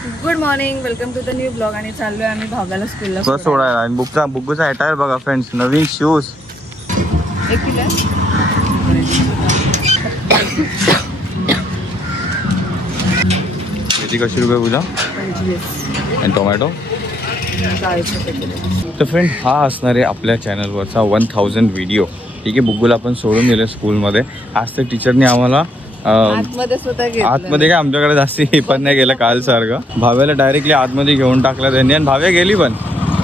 Good morning, welcome to the new blog. आणि चाललोय आम्ही भागाला स्कूलला सोडायला. आणि बुग्गूचा अटायर बघा फ्रेंड्स, नवीन शूज. एक किलो किती कशी रुपये पूजा? 25. आणि टोमॅटो 40 रुपये किलो. तर फ्रेंड, हा असणार आहे आपल्या चॅनलवरचा 1000 व्हिडिओ. ठीक आहे, बुग्गूला आपण सोडून दिलं स्कूलमध्ये. आज तर टीचरने आम्हाला आतमध्ये काय आमच्याकडे जास्ती हे पण नाही गेलं काल सारखं. भाव्याला डायरेक्टली आतमध्ये घेऊन टाकलं त्यांनी आणि भाव्या गेली पण.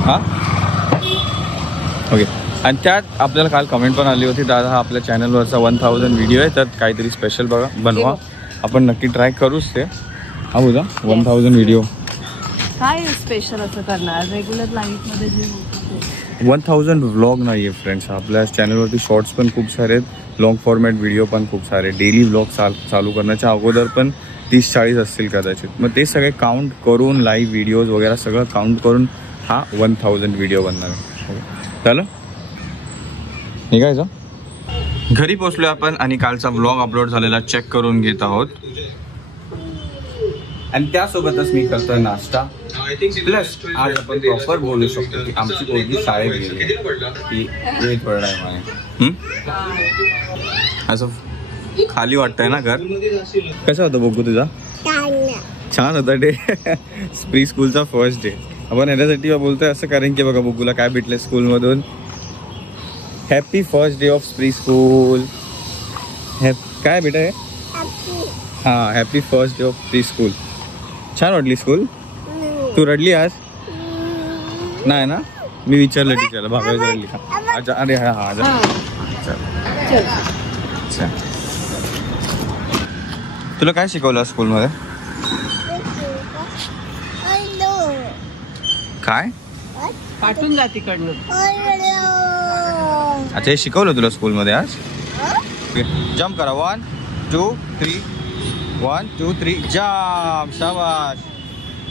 हा ओके. आणि त्यात आपल्याला काल कमेंट पण आली होती, दादा हा आपल्या चॅनलवरचा 1000 व्हिडिओ आहे, तर काहीतरी स्पेशल बघा बनवा. आपण नक्की ट्राय करूच ते. हा बोला 1000 व्हिडिओ काय स्पेशल असं करणार रेग्युलर लाईफमध्ये जे 1000 व्लॉग नाही आहे फ्रेंड्स. आपल्या चॅनलवरती शॉर्ट्स पण खूप सारे आहेत, लॉंग फॉर्मॅट व्हिडिओ पण खूप सारे, डेली व्लॉग चालू करण्याच्या अगोदर पण 30-40 असतील कदाचित. मग ते सगळे काउंट करून लाईव्ह व्हिडिओज वगैरे सगळं काउंट करून हा 1000 व्हिडिओ बनणार आहे. चालेल, निघायचं. घरी पोचलोय आपण आणि कालचा व्लॉग अपलोड झालेला चेक करून घेत आहोत. आणि त्यासोबतच मी करतोय नाश्ता. प्लस आज आपण प्रॉपर बोलू शकतो की आमची पोरगी शाळेत गेली की वेळ पडलाय मला. असं खाली वाटतंय ना घर. कसं होतं बघू तुझा? छान होता डे. प्री स्कूलचा फर्स्ट डे. आपण याच्यासाठी बोलतोय असं कारण की बघा बुग्गूला काय भेटलंय स्कूलमधून. Happy first day of pre school. काय बेटा आहे? हां, happy first day of pre school. छान वाटली स्कूल? तू रडली आज? नाही ना, मी विचारलं टीचरला. भागा रडली का? अच्छा, अरे हा हा अच्छा. तुला काय शिकवलं स्कूलमध्ये? काय पाठवून जातीकडनं. अच्छा, हे शिकवलं तुला स्कूलमध्ये आज? जम्प करा. 1 2 3. 1 2 3 जम्प. शाबाश.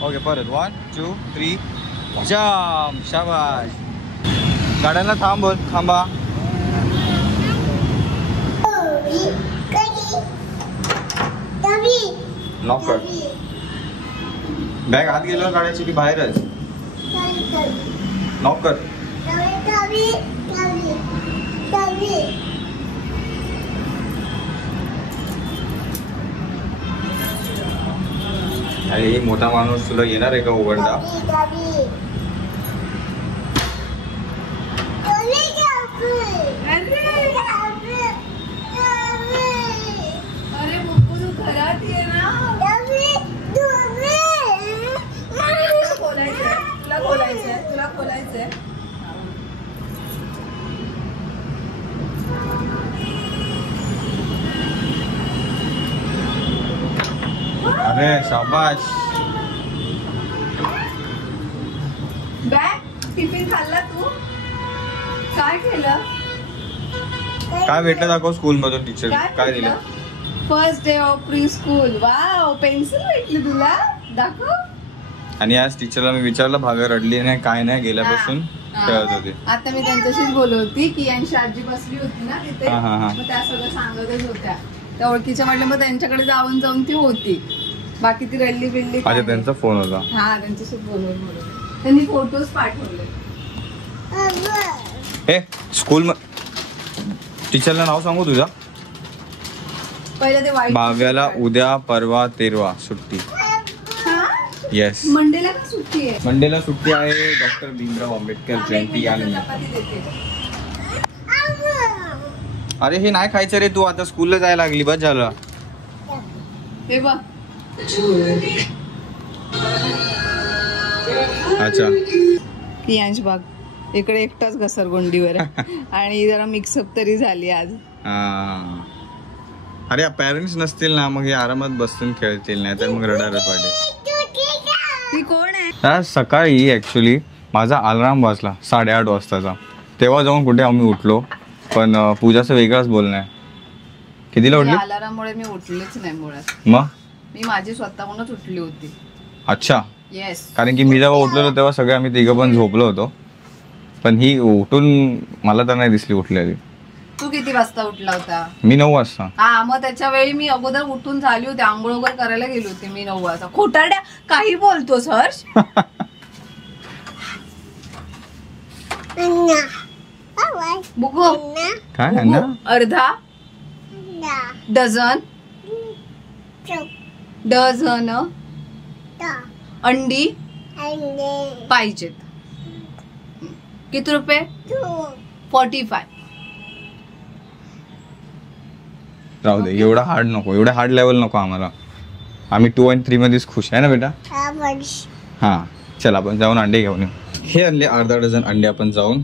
ओके, परत 1 2 3 जम्प. शाबाश. गाड्यांना थांब बोल. थांबा. लॉक कर. बॅग आत गेल्यावर काढायची की बाहेरच? लॉक कर. अरे मोठा माणूस, तुला येणार आहे का उघडता? अरे बुब्बू तू घरात ये ना. तुला खोलायचंय. अरे शाबाश. बॅग टिफिन खाल्ला तू? काय केलं? काय भेटलं दाखव स्कूल मधून. टीचर काय दिलं? First day of pre school. Wow, pencil भेटली तुला. दाखव. आणि आज टीचरला मी विचारलं, भाव्या रडली नाही काय नाही, गेल्यापासून खेळत होती. आता मी त्यांच्याशीच बोलत होती की यांची आजी बसली होती ना तिथे, मग त्या सगळं सांगतच होत्या. त्या ओळखीच्या म्हटलं, मग त्यांच्याकडे जाऊन ती होती. बाकी ती रडली बिडली. अच्छा, त्यांचा फोन होता. हा, त्यांच्याशी बोलून त्यांनी फोटोज पाठवले. हे स्कूल टीचरला नाव सांगू तुझा? पहिलं ते वाईट. भाव्याला उद्या परवा 13 सुट्टी. येस, मंडेला का सुट्टी आहे? मंडेला सुट्टी आहे. डॉक्टर भीमराव आंबेडकर जयंती आहे. अरे हे नाही खायचं रे, तू आता स्कूलला जायला लागली. बस झालं. हे बघ. अच्छा, यांश बाग इकडे एकटाच घसरगुंडीवर आणि जरा मिक्सअप तरी झाली आज. अरे पेरेंट्स नसतील ना, मग हे आरामात बसून खेळतील, नाही तर मग रडारच वाटेल. ती कोण आहे? सकाळी ऍक्च्युली माझा अलार्म वाजला 8:30 वाजताचा. तेव्हा जाऊन कुठे आम्ही उठलो, पण पूजाचं वेगळाच बोलणं आहे. कितीला उठली? अलार्ममुळे मी उठलेच नाही मुळात. मग मी माझी स्वतःहूनच उठली होती. अच्छा. येस. कारण की मी जेव्हा उठलेलो तेव्हा सगळे आम्ही तिघं पण झोपलो होतो, पण ही उठून मला तर नाही दिसली उठलेली. तू किती वाजता उठला होता? मी 9 वाजता. हा, मग त्याच्या वेळी मी अगोदर उठून झाली होती, आंघोळ वगैरे करायला गेली होती मी 9 वाजता. खोटारड्या काही बोलतोस हर्ष? बुगू काय ना? अर्धा डझन अंडी पाहिजेत. किती रुपये? 45. राहू दे, एवढा हार्ड नको, एवढा हार्ड लेवल नको आम्हाला. आम्ही 2 आणि 3 मध्येच खुश आहे ना बेटा. हा चल आपण जाऊन अंडे घेऊन येऊ. हे आणले अर्धा डझन अंडे आपण जाऊन.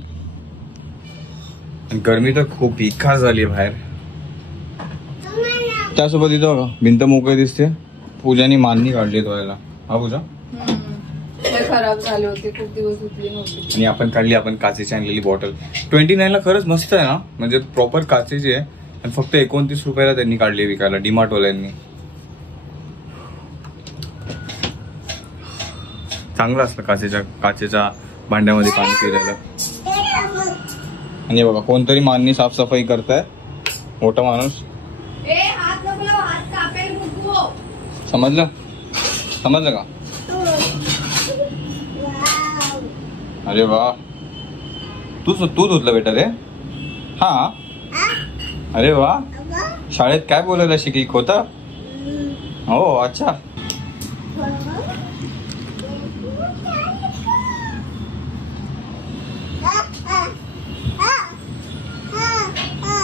गरमी तर खूप बेकार झाली बाहेर. त्यासोबत इथं भिंत मोकळी दिसते. पूजाने मानणी काढली धुवायला. हा पूजा खराब झाले होते, खूप दिवस धुतली नव्हती. आणि आपण काढली आपण काचेची आणलेली बॉटल. 29 ला खरंच मस्त आहे ना, म्हणजे प्रॉपर काचेची आहे. आणि फक्त 29 रुपयाला त्यांनी काढली विकायला डीमार्ट वाल्यांनी. चांगलं असतं काचेच्या भांड्यामध्ये पाणी पिरायला. आणि बघा कोणतरी माननी साफसफाई करताय, मोठा माणूस. समजलं का? अरे वा, तू धुतलं बेटा रे? हा, अरे वा. शाळेत काय बोलायला शिकली? होता? हो, अच्छा.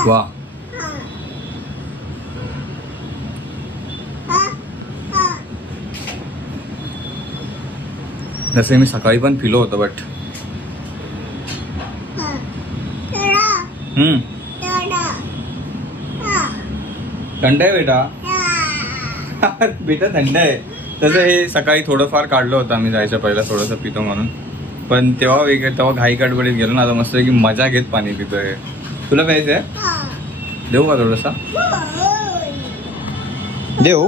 वा, जसे मी सकाळी पण पिलो होतं बट थंड आहे बेटा. बेटा थंड आहे. तसं हे सकाळी थोडंफार काढलं होतं आम्ही जायच्या पहिला, थोडंसं पितो म्हणून. पण तेव्हा घाई गडबडीत गेलो ना. आता मस्त की मजा घेत पाणी पितोय. तुला प्यायचंय? देऊ का थोडसा? देऊ.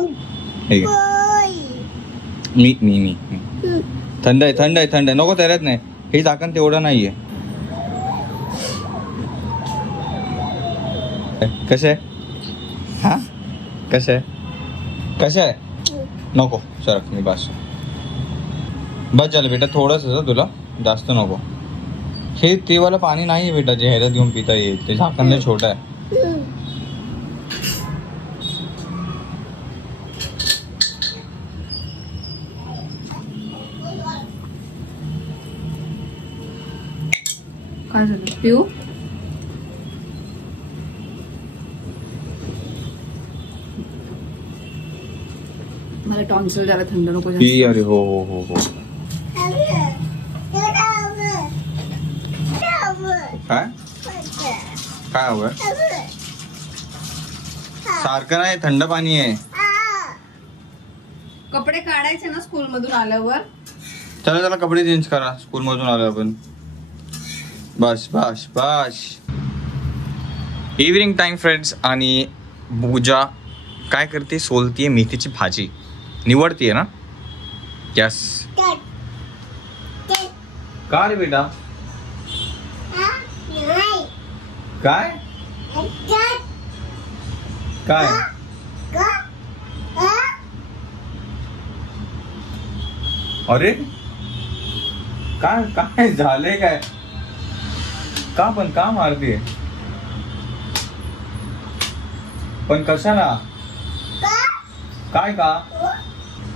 मी थंड आहे. नको तयारत नाही. हे झाकण तेवढं नाहीये. कसं आहे? हा, कसं आहे? नको सरक, मी बस झालं बेटा. थोडंच तुला, जास्त नको. हे तेवाला पाणी नाही बेटा जे ह्याच्यात घेऊन पिता येईल. ते झाकण छोटं आहे. काय झालं पिऊ? मला टॉन्सिल जरा थंड नको. अरे हो. काय हवं? सारखं नाही, थंड पाणी आहे. कपडे काढायचे ना स्कूल मधून आल्यावर. चला कपडे चेंज करा स्कूल मधून आल्यावर आपण. बस. Evening time friends. आणि पूजा काय करते? सोलतीये मेथीची भाजी. निवडतीये ना? यस. का रे बेटा? काय? अरे काय झालंय? काय का मारते? पण कशाला? काय का?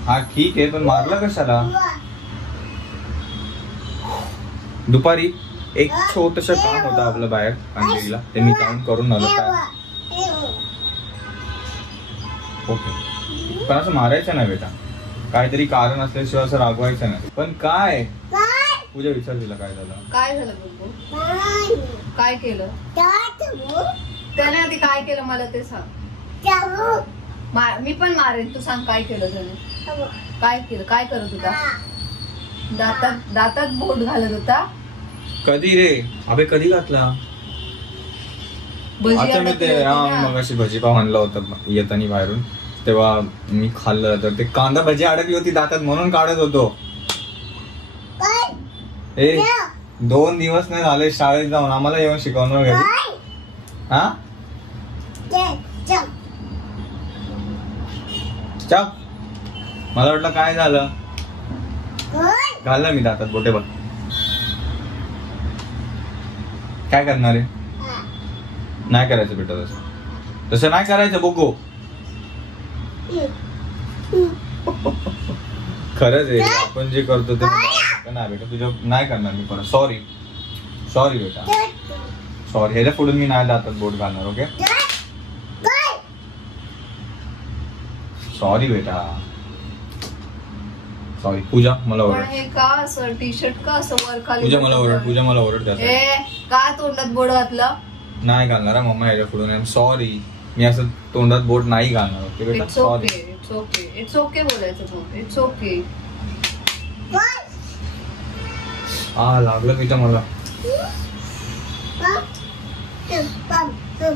हा ठीक आहे, पण मारलं कशाला? दुपारी एक छोटंसं काम होतं आपलं बाहेर अंधेरीला, ते मी जाऊन करून आलो. काय ओके, पण असं मारायचं नाही बेटा. काहीतरी कारण असल्याशिवाय असं रागवायचं नाही. पण काय पूजा विचार दिला काय झालं? काय झालं बघू? काय केलं त्याने? आधी काय केलं मला ते सांग. मी पण मारेन, तू सांग काय केलं त्याने? काय केलं? काय करत होता? दातात बोट घालत होता. कधी रे? अबे कधी घातला? आता मी ते मगाशी भजीपाव आणला होता येतानी बाहेरून, तेव्हा मी खाल्लं. तर ते कांदा भजी अडकली होती दातात म्हणून काढत होतो. 2 दिवस नाही झाले शाळेत जाऊन, आम्हाला येऊन शिकवणार घरी. हा चप मला वाटलं काय झालं. घालणार मी दातात बोटे बघ. काय करणार आहे. नाही करायचं बेटा तसं. तसं नाही करायचं बघू. खरंच आहे आपण जे करतो ते नाही बेटा तुझ्या नाही करणार मी परत. सॉरी सॉरी बेटा सॉरी. ह्याच्या पुढे मी नाही दातात बोट घालणार. ओके सॉरी बेटा सॉरी. पूजा मला ओरड. हे का असं टी शर्ट का असं वर खाली. पूजा मला ओरड. पूजा मला ओरड. का तोंडात बोट घातलं. नाही घालणार मम्मा ह्याच्या पुढून. I am sorry. मी असं तोंडात बोट नाही घालणार. ओके बेटा sorry. It's okay it's okay बोलायचं तू. It's okay. लागलं मी तर मला.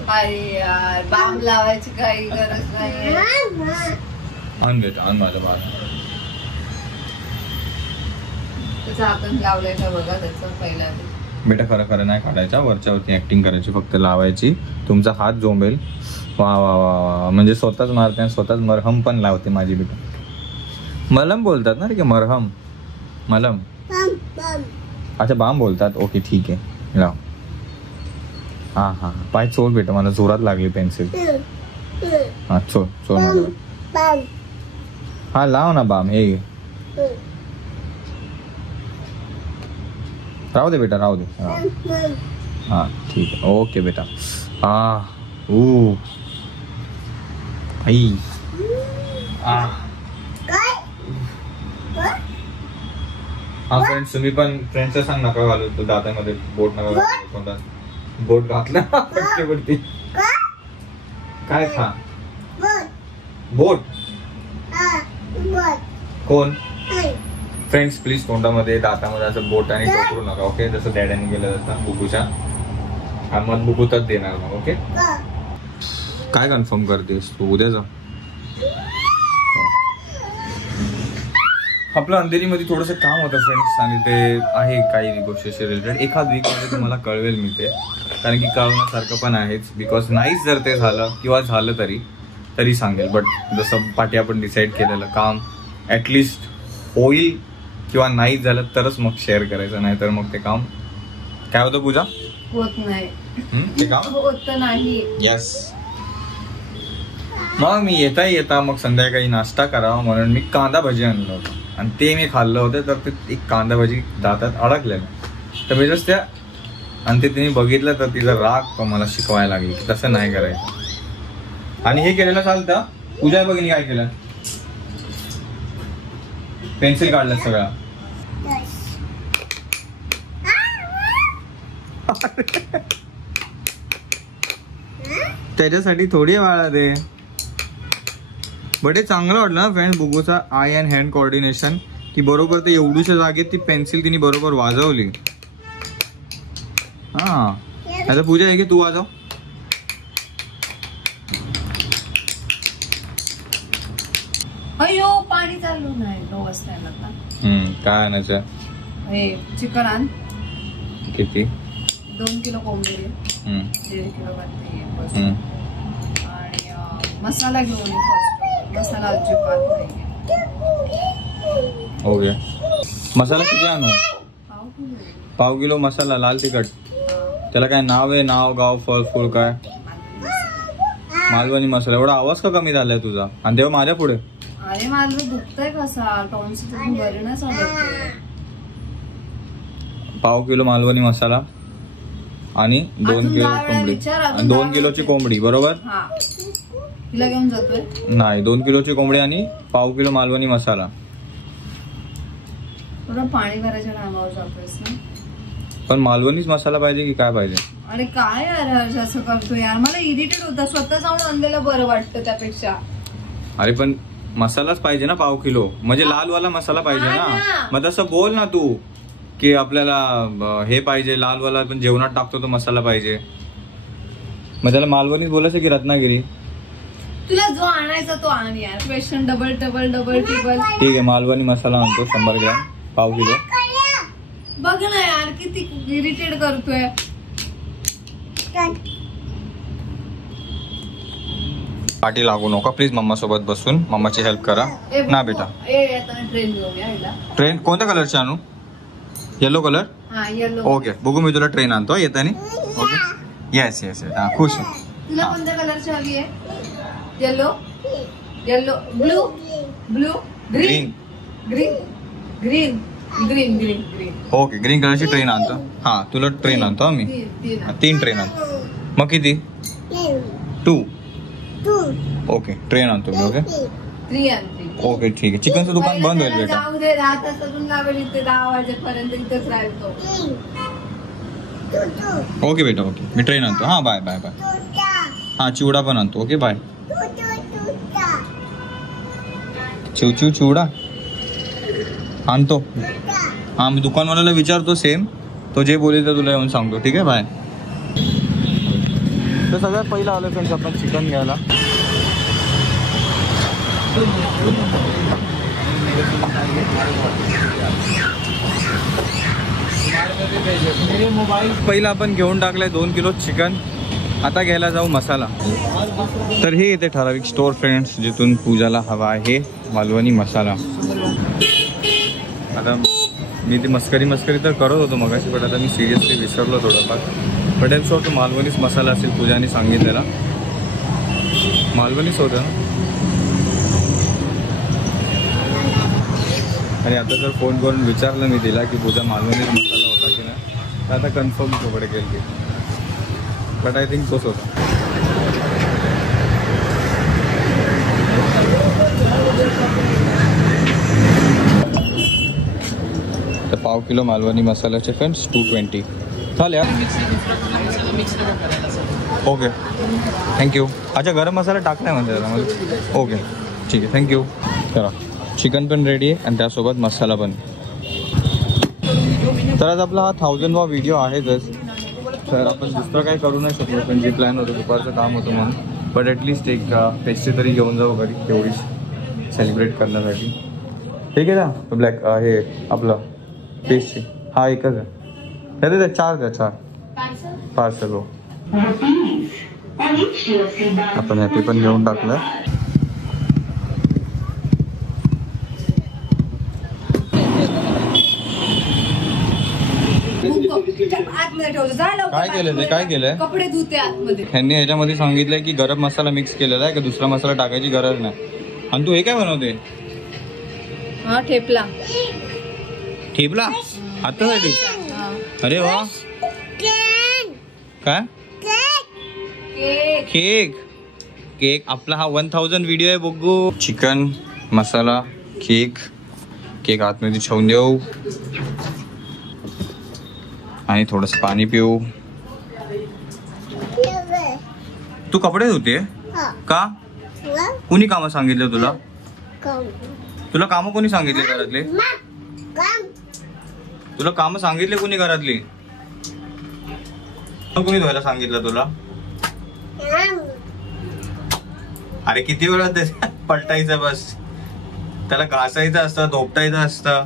अरे यार बाम लावायची काही गरज नाही. आण बेटा आण माझं बाळ. त्याचं आपण लावलंय का बघा त्याचं पहिला. बेटा खरं खरं नाही काढायचा. वरच्या वरती ऍक्टिंग करायची फक्त लावायची. तुमचा हात जोंबेल. वा वा वा वा. म्हणजे स्वतःच मारते आणि स्वतःच मरहम पण लावते माझी बेटा. मलम बोलतात ना रे की मरहम. मलम अच्छा बाम बोलतात. ओके ठीक आहे लाव. हा हा पाय चोल बेटा. मला जोरात लागली पेन्सिल. हा चोल चोल माझ्या. हा लाव ना बाम. हे राहू दे बेटा राहू दे. हा ठीक आहे ओके बेटा. आई हा फ्रेंड्स तुम्ही पण फ्रेंड्सला सांग नका घालू तो दातामध्ये बोट नका घालू. तोंडात बोट घातलं पटके पडते. काय खा बोट कोण. फ्रेंड्स प्लीज तोंडामध्ये दातामध्ये असं बोट आणि टोकरू नका. ओके जसं डॅडॅने गेलं जातं बुकूच्या. मग बुकूतच देणार मग. ओके काय कन्फर्म करतेस तू उद्या जा. आपलं अंधेरीमध्ये थोडंसं काम होतं फ्रेंड्स आणि ते आहे काही गोष्टीशी रिलेटेड. एखाद वीकमध्ये तुम्हाला कळवेल मी ते. कारण की कळवण्यासारखं पण आहेच. बिकॉज नाहीच जर ते झालं किंवा झालं तरी सांगेल. बट जसं पाठी आपण डिसाईड केलेलं काम ॲटलिस्ट होईल किंवा नाही झालं तरच मग शेअर करायचं. नाही तर मग ते काम काय होतं पूजा होत नाही. ते काम होत नाही. येस. मग मी येता मग संध्याकाळी नाश्ता करावा म्हणून मी कांदा भजी आणलं होतं आणि ते मी खाल्लं होतं. तर ते एक कांदा भजी दातात अडकलेलं. तर मी जस्ट त्या आणि ते तिने बघितलं तर तिचा राग तो मला शिकवायला लागली की तसं नाही करायचं. आणि हे केलेलं चालतं. पूजा बघितली काय केलं. पेन्सिल काढलं सगळं. त्याच्यासाठी थोडी वाळा दे. बट हे चांगलं वाटलं ना फ्रेंड्स बुगूचा आय अँड हँड कोऑर्डिनेशन की बरोबर ते एवढूच्या जागेत ती पेन्सिल तिने बरोबर वाजवली. हा आता पूजा आहे की तू वाजव. अयो पाणी चालू नाही. 9 वाजता काय आणायचं. हे चिकन आण. किती 2 किलो कोंबडी. 1.5 किलो बाकी. आणि मसाला घेऊन मसाला अजिबात नाही. ओके मसाला किती आणू. 1/2 किलो मसाला लाल तिखट. त्याला काय नाव आहे. नाव गाव फळ फूल काय मालवणी मसाला. एवढा आवाज का कमी झालाय तुझा. आणि तेव्हा माझ्या पुढे. अरे माझं दुखतंय कसा टॉन्सिल बरी नाही सांगत. 1/2 किलो मालवणी मसाला आणि 2 किलो कोंबडी. 2 किलोची कोंबडी बरोबर. तिला घेऊन जातोय. नाही 2 किलोची कोंबडी आणि 1/2 किलो मालवणी मसाला. थोडं पाणी भरायच्या टायमावर जातोयस ना. पण मालवणीच मसाला पाहिजे की काय पाहिजे. अरे काय यार असं करतो यार. मला इरिटेट होतं. स्वतः जाऊन आणलेलं बरं वाटतं त्यापेक्षा. अरे पण मसालाच पाहिजे ना 1/2 किलो. म्हणजे लालवाला मसाला पाहिजे ना. मग तसं बोल ना तू की आपल्याला हे पाहिजे लालवाला पण जेवणात टाकतो तो मसाला पाहिजे. मग त्याला मालवणीच बोलायचं की रत्नागिरी. तुला जो आणायचा तो आण यार. Question double double double table. ठीक आहे मालवणी मसाला आणतो 100 ग्रॅम 1/2 किलो. बघ ना यार किती इरिटेट करतोय. पाठी लागू नका प्लीज. मम्मा सोबत बसून मम्माची हेल्प करा ना बेटा. ट्रेन घेऊन या. ट्रेन कोणत्या कलरची आणू? Yellow colour. हा येलो. ओके बघू मी तुला ट्रेन आणतो येतानी. Okay yes yes yes. हा खुश आहे. तुला कोणत्या कलरची हवी आहे? Yellow yellow blue blue green green green green green green. Okay green कलरची ट्रेन आणतो. हा तुला ट्रेन आणतो मी. 3 ट्रेन आणतो. मग किती? 2. ओके ट्रेन आणतो मी. ओके 3 आणि 3. ओके ठीक आहे. चिकनचं दुकान बंद होईल बेटा. जाऊ दे. रात अजून लागेल इथे 10 वाजेपर्यंत इथेच राहतो. ओके बेटा ओके मी ट्रेन आणतो. हा बाय बाय बाय. हा चिवडा पण आणतो. Okay bye. चिव चिवडा आणतो. हा मी दुकानवाल्याला विचारतो सेम. तो जे बोलेल तर तुला येऊन सांगतो. ठीक आहे बाय. तर सगळ्यात पहिलं आलं फ्रेंड्स आपण चिकन घ्यायला. पहिला आपण घेऊन टाकलाय 2 किलो चिकन. आता घ्यायला जाऊ मसाला. तर हे येते ठराविक स्टोर फ्रेंड्स जिथून पूजाला हवा आहे मालवणी मसाला. आता मी ती मस्करी तर करत होतो मगाशी पण आता मी सिरियसली विसरलो थोडंफार. बट एम शॉर्ट मालवणीच मसाला असेल पूजाने सांगितलेला. मालवणीच होतं ना. आणि आता जर फोन करून विचारलं मी तिला की पूजा मालवणीच मसाला होता की नाही तर आता कन्फर्म तुकडे केली. बट आय थिंक तोच होता. तर पाव किलो मालवणी मसाल्याचे फ्रेंड्स 220 चालेल. Okay thank you. अच्छा गरम मसाला टाकला आहे म्हणजे त्याला. ओके ठीक आहे थँक्यू. चला चिकन पण रेडी आहे आणि त्यासोबत मसाला पण. तर आज आपला हा 1000वा व्हिडिओ आहेच. तर आपण दुसरं काही करू नाही शकलो पण जे प्लॅन होतं दुपारचं काम होतं म्हणून. बट ॲटलिस्ट एक पेस्ट्री तरी घेऊन जाऊ घरी तेवढीच सेलिब्रेट करण्यासाठी. ठीक आहे ना. ब्लॅक हे आपलं पेस्ट्री हा एकच आहे. अरे त्या 4 द्या 4 पार्सल. हो आपण हॅपी पण घेऊन टाकलं. काय केलं ते? काय केलंय? कपडे धुते आतमध्ये. ह्यांनी ह्याच्यामध्ये सांगितलंय की गरम मसाला मिक्स केलेला आहे की दुसरा मसाला टाकायची गरज नाही. आणि तू हे काय बनवते? हा ठेपला. ठेपला आतासाठी? अरे वा. काय? केक. केक आपला हा 1000 व्हिडिओ आहे बघू. चिकन मसाला केक. केक आतमध्ये ठेवून देऊ आणि थोडंसं पाणी पिऊ. तू कपडे धुते का? कोणी कामं सांगितलं तुला? तुला कामं कोणी सांगितले घरातले? तुला कामं सांगितले कोणी घरातली? कोणी धुवायला सांगितलं तुला? अरे किती वेळा ते पलटायचं बस. त्याला घासायचं असतं धोपटायचं असतं.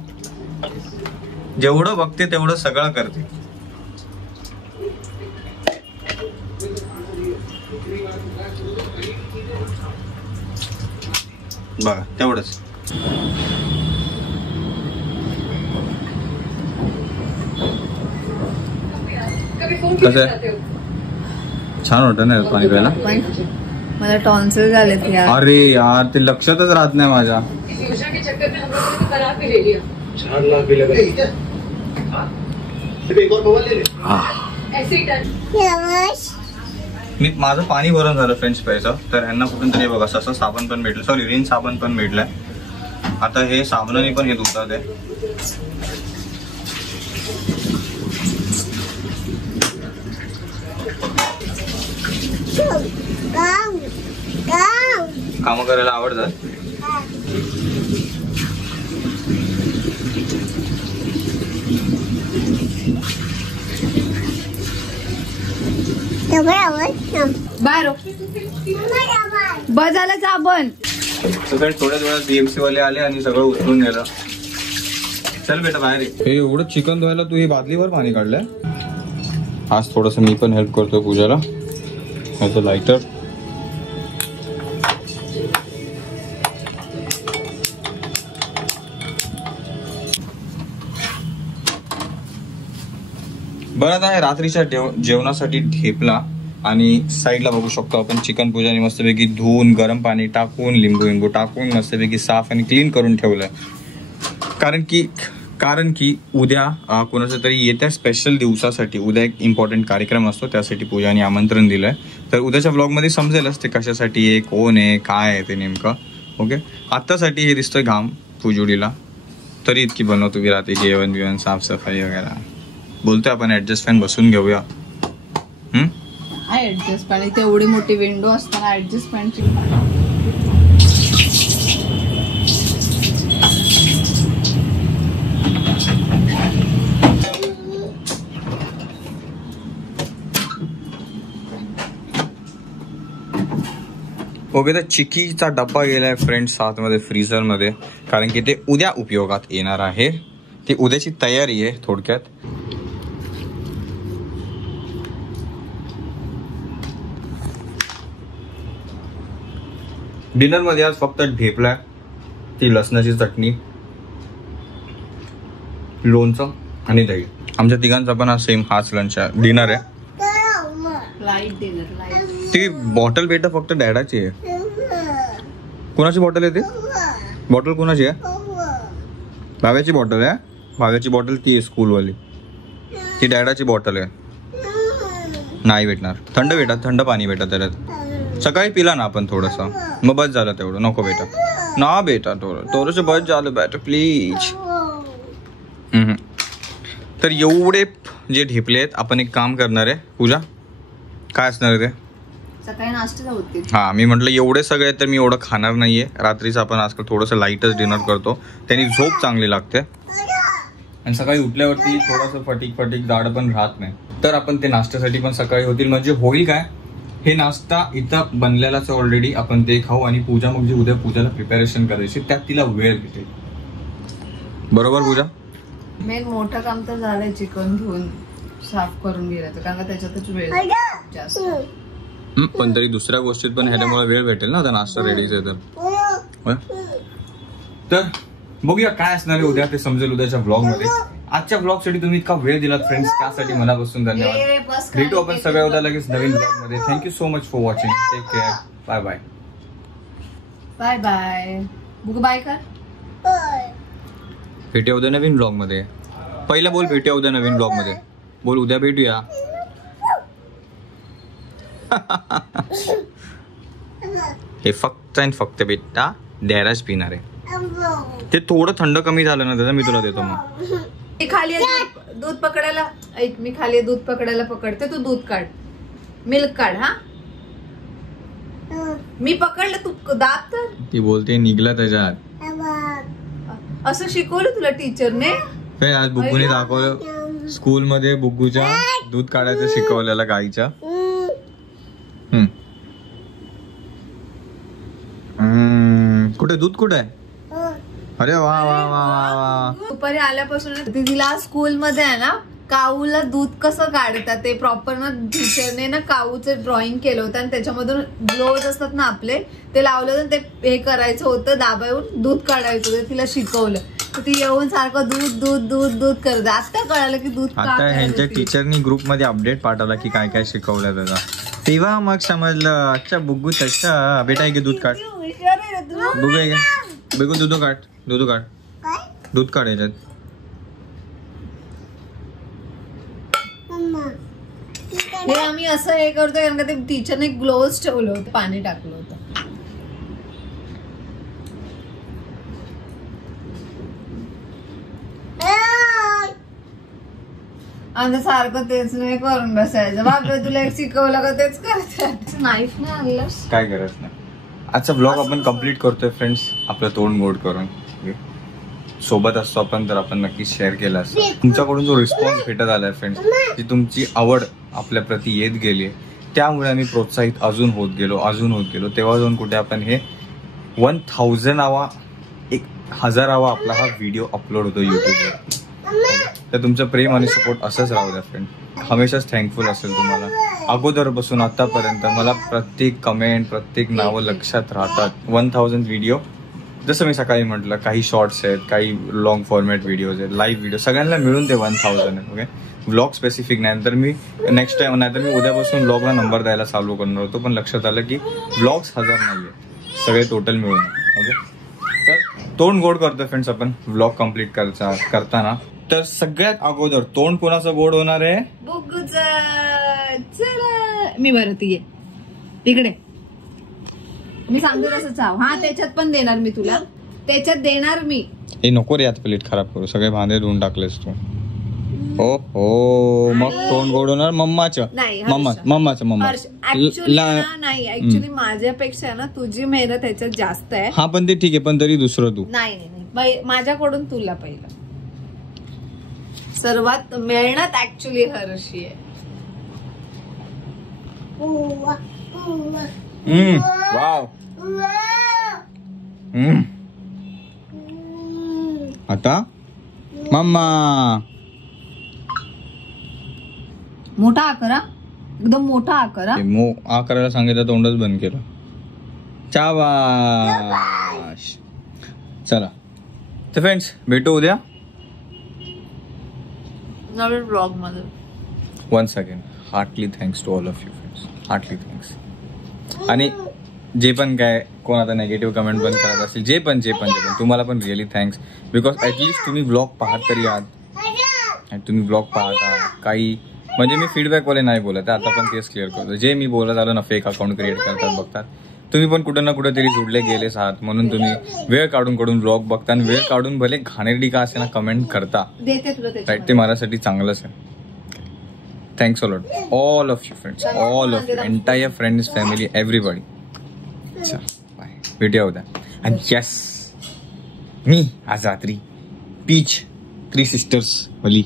जेवढं बघते तेवढं सगळं करते. बघा तेवढंच. कसं आहे? छान वाटतं ना पाणी प्यायला. मला टॉन्सिल झालेत यार. अरे यार ते लक्षातच राहत नाही माझ्या. मी माझं पाणी भरून झालं फ्रेंड्स प्यायचं. तर ह्यांना कुठून तरी बघा असं साबण पण भेटलं. सॉरी रिन साबण पण भेटलंय. आता हे साबणाने पण हे धुतात आहे. कामं करायला आवडतात. बाहेर बजाला साबण. सगळे थोड्याच वेळात बीएमसी वाले आले आणि सगळं उचलून गेलं. चल बेटा बाहेर. हे एवढं चिकन धुवायला तू ही बादलीवर पाणी काढलंय. आज थोडस मी पण हेल्प करतोय पूजाला. लायटर बरं आता रात्रीच्या जेवणासाठी ढेपला आणि साईडला बघू शकतो आपण चिकन पूजाने मस्तपैकी धुवून गरम पाणी टाकून लिंबू टाकून मस्तपैकी साफ आणि क्लीन करून ठेवलंय. कारण की उद्या कोणाच्या तरी येत्या स्पेशल दिवसासाठी उद्या एक इम्पॉर्टंट कार्यक्रम असतो, त्यासाठी पूजाने आमंत्रण दिलंय. तर उद्याच्या ब्लॉगमध्ये समजेलच ते कशासाठी आहे, कोण आहे, काय आहे ते नेमकं. ओके, आत्तासाठी हे दिसतोय घाम पूजुडीला, तरी इतकी बनवतो की रात्री जेवण बिवण साफसफाई वगैरे. बोलतोय आपण ऍडजस्ट फॅन बसून घेऊया. ऍडजस्ट फॅन इथे एवढी मोठी विंडो असताना ऍडजस्ट फॅनची ओके. तर चिकीचा डब्बा गेलाय फ्रेंड्स आतमध्ये फ्रीझरमध्ये, कारण की ते उद्या उपयोगात येणार आहे. ती उद्याची तयारी आहे थोडक्यात. डिनर मध्ये आज फक्त ढेपला, ती लसणाची चटणी, लोणचं आणि दही. आमच्या तिघांचा पण सेम हाच लंच आहे, डिनर आहे. Light dinner. लाईट ती बॉटल बेटा फक्त डॅडाची आहे. कोणाची बॉटल आहे ती? बॉटल कोणाची आहे? भाव्याची बॉटल आहे. भाव्याची बॉटल ती आहे स्कूलवाली, ती डॅडाची बॉटल आहे. नाही भेटणार. थंड बेटा, थंड पाणी बेटा त्याच्यात. सकाळी पिला ना आपण थोडंसं, मग बस झालं तेवढं. नको बेटा, ना बेटा थोडंसं बस झालं बेटा प्लीज. तर एवढे जे ढेपले आहेत, आपण एक काम करणार आहे पूजा. काय असणार आहे ते? सकाळी नाश्ता होते. हा, मी म्हटलं एवढे सगळे तर मी एवढं खाणार नाहीये. रात्रीचं आपण आजकाल थोडंसं लाईटच डिनर करतो, त्यांनी झोप चांगली लागते आणि सकाळी उठल्यावरती थोडंसं फटीक जाड पण राहत नाही. तर आपण ते नाश्त्यासाठी पण सकाळी होतील. म्हणजे होईल काय, हे नाश्ता इथं बनलेलाच ऑलरेडी, आपण ते खाऊ आणि पूजा मग जी उद्या पूजाला प्रिपरेशन करायची त्यात तिला वेळ भेटेल. बरोबर पूजा? मेन मोठं काम तर झालंय, चिकन घेऊन साफ करून घ्यायचं, कारण का त्याच्यातच वेळ जास्त. पण तरी दुसऱ्या गोष्टीत पण ह्याच्यामुळे वेळ भेटेल ना, आता नाश्ता रेडीच आहे तर बघूया काय असणार आहे उद्या, ते समजेल उद्याच्या ब्लॉग मध्ये. आजच्या ब्लॉग साठी तुम्ही इतका वेळ दिलात फ्रेंड्स, त्यासाठी मनापासून धन्यवाद. भेटू आपण सगळ्या उद्या लगेच नवीन ब्लॉग मध्ये. Thank you so much for watching. Take care. Bye bye. Bye bye. Bye कर. भेटूया उद्या नवीन ब्लॉग मध्ये. पहिला बोल भेटूया उद्या नवीन ब्लॉग मध्ये. बोल उद्या भेटूया. हे फक्त आणि फक्त बेटा डॅराच पिणार आहे. ते थोडं थंड कमी झालं ना त्याचा, मी तुला देतो. मग मी खाली दूध पकडायला, ऐक, मी खाली दूध पकडायला पकडते, तू दूध काढ, मिल्क काढ. हा, मी पकडलं, तू दाब. तर ती बोलते निघला त्याच्यात. असं शिकवलं तुला टीचरने? आज बुग्गूने दाखवलं स्कूल मध्ये, बुग्गूच्या दूध काढायचं शिकवलेलं गाईच्या. कुठे दूध कुठे आहे? अरे वा वा वा वा. दुपारी आल्यापासून तिला स्कूल मध्ये आहे ना, काऊला दूध कसं काढतात ते प्रॉपर ना, टीचरने ना काऊचं ड्रॉइंग केलं होतं आणि त्याच्यामधून ग्लोव्ज असतात ना आपले, ते लावलं होतं. ते हे करायचं होतं, दाबावून दूध काढायचं होतं, तिला शिकवलं. तर ती येऊन सारखं दूध दूध दूध दूध करत. आता कळालं की दूध. आता ह्यांच्या टीचरनी ग्रुप मध्ये अपडेट पाठवला की काय काय शिकवलं त्याचा, तेव्हा मग समजलं. अच्छा बुग्गू तसा बेटा आहे की दूध काढ. बुग्गू आहे का? बुग्गू दूध काढ, दूध काढ, दूध काढ याच्यात. हे आम्ही असं हे करतोय कारण का ते टीचरने ग्लोव्ज ठेवलं होतं, पाणी टाकलं होतं. आणि सारखं तेच नाही करून बसायचं. बापरे, तुला एक शिकवलं का तेच करतात. नाईफ नाही आणलंस? काय गरज नाही. आजचा ब्लॉग आपण कम्प्लीट करतोय फ्रेंड्स, आपलं तोंड गोड करून. सोबत असतो आपण तर आपण नक्की शेअर केला असतो. तुमच्याकडून जो रिस्पॉन्स भेटत आलाय फ्रेंड्स, ती तुमची आवड आपल्या प्रती येत गेली, त्यामुळे आम्ही प्रोत्साहित अजून होत गेलो. तेव्हा जाऊन कुठे आपण हे 1000वा 1000वा आपला हा व्हिडिओ अपलोड होतो युट्यूबवर. तर तुमचं प्रेम आणि सपोर्ट असंच राहू द्या फ्रेंड. हमेशाच थँकफुल असेल तुम्हाला. अगोदरपासून आतापर्यंत मला प्रत्येक कमेंट, प्रत्येक नावं लक्षात राहतात. 1000 व्हिडिओ जसं मी सकाळी म्हटलं, काही शॉर्ट्स आहेत, काही लॉंग फॉर्मॅट व्हिडिओज आहेत, लाईव्ह व्हिडिओ, सगळ्यांना मिळून ते 1000 आहेत. ओके, व्लॉग स्पेसिफिक नाही. तर मी नेक्स्ट टाइम नाही तर मी उद्यापासून व्लॉगला नंबर द्यायला चालू करणार होतो, पण लक्षात आलं की व्लॉग्स 1000 नाहीये, सगळे टोटल मिळून. ओके, तर तोंड गोड करतो फ्रेंड्स आपण व्लॉग कम्प्लीट करताना. तर सगळ्यात अगोदर तोंड कोणाचं गोड होणार आहे? बुग्गूचं. चला मी भरतीये तिकडे, मी सांगते तसं चाव. हा त्याच्यात पण देणार मी तुला, त्याच्यात देणार मी. हे नको रे, आता प्लेट खराब करू, सगळे भांडे धुवून टाकलेस तू. हो हो, मग तोंड गोड होणार मम्माचं. नाही मम्माचं. ऍक्च्युली माझ्यापेक्षा ना तुझी मेहनत ह्याच्यात जास्त आहे. हा पण ते ठीक आहे, पण तरी दुसरं तू. नाही, माझ्याकडून तुला पहिलं. सर्वात मेहनत ऍक्च्युली हर्षी आहे. वाव. आता मम्मा मोठा आकार, एकदम मोठा आकार. करायला सांगितलं, तोंडच बंद केलं. चाबाश. चला तर फ्रेंड्स, भेटू उद्या नवीन ब्लॉग मध्ये. Once again heartly thanks to all of you friends, heartly thanks. आणि जे पण काय कोण आता नेगेटिव्ह कमेंट पण करत असेल, जे पण तुम्हाला पण रिअली थँक्स. बिकॉज ऍटलिस्ट तुम्ही ब्लॉग पाहत तरी आहात, तुम्ही ब्लॉग पाहता. काही म्हणजे मी फीडबॅक वाले नाही बोलत, आता पण तेच क्लिअर करतो. जे मी बोलत आलो ना, फेक अकाउंट क्रिएट करतात बघतात, तुम्ही पण कुठं ना कुठं तरी जुडले गेलेच आहात, म्हणून तुम्ही वेळ काढून ब्लॉग बघता आणि वेळ काढून भले घाणेरडी का असे ना कमेंट करता, राईट, ते माझ्यासाठी चांगलंच आहे. Thanks a lot all of you friends, all of you, entire friends, family, everybody. चल बाय, भेटूया उद्या. आणि यस, मी आज रात्री पीच 3 सिस्टर्स वली.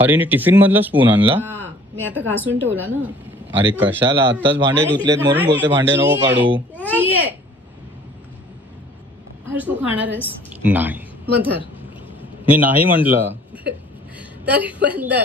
अरे टिफिन मधला स्पून आणला, मी आता घासून ठेवला ना. अरे कशाला, आताच भांडे धुतलेत म्हणून बोलते भांडे नको काढू. हर्ष, तू खाणार आहेस? नाही. मग धर. मी नाही म्हंटल तरी पण धर.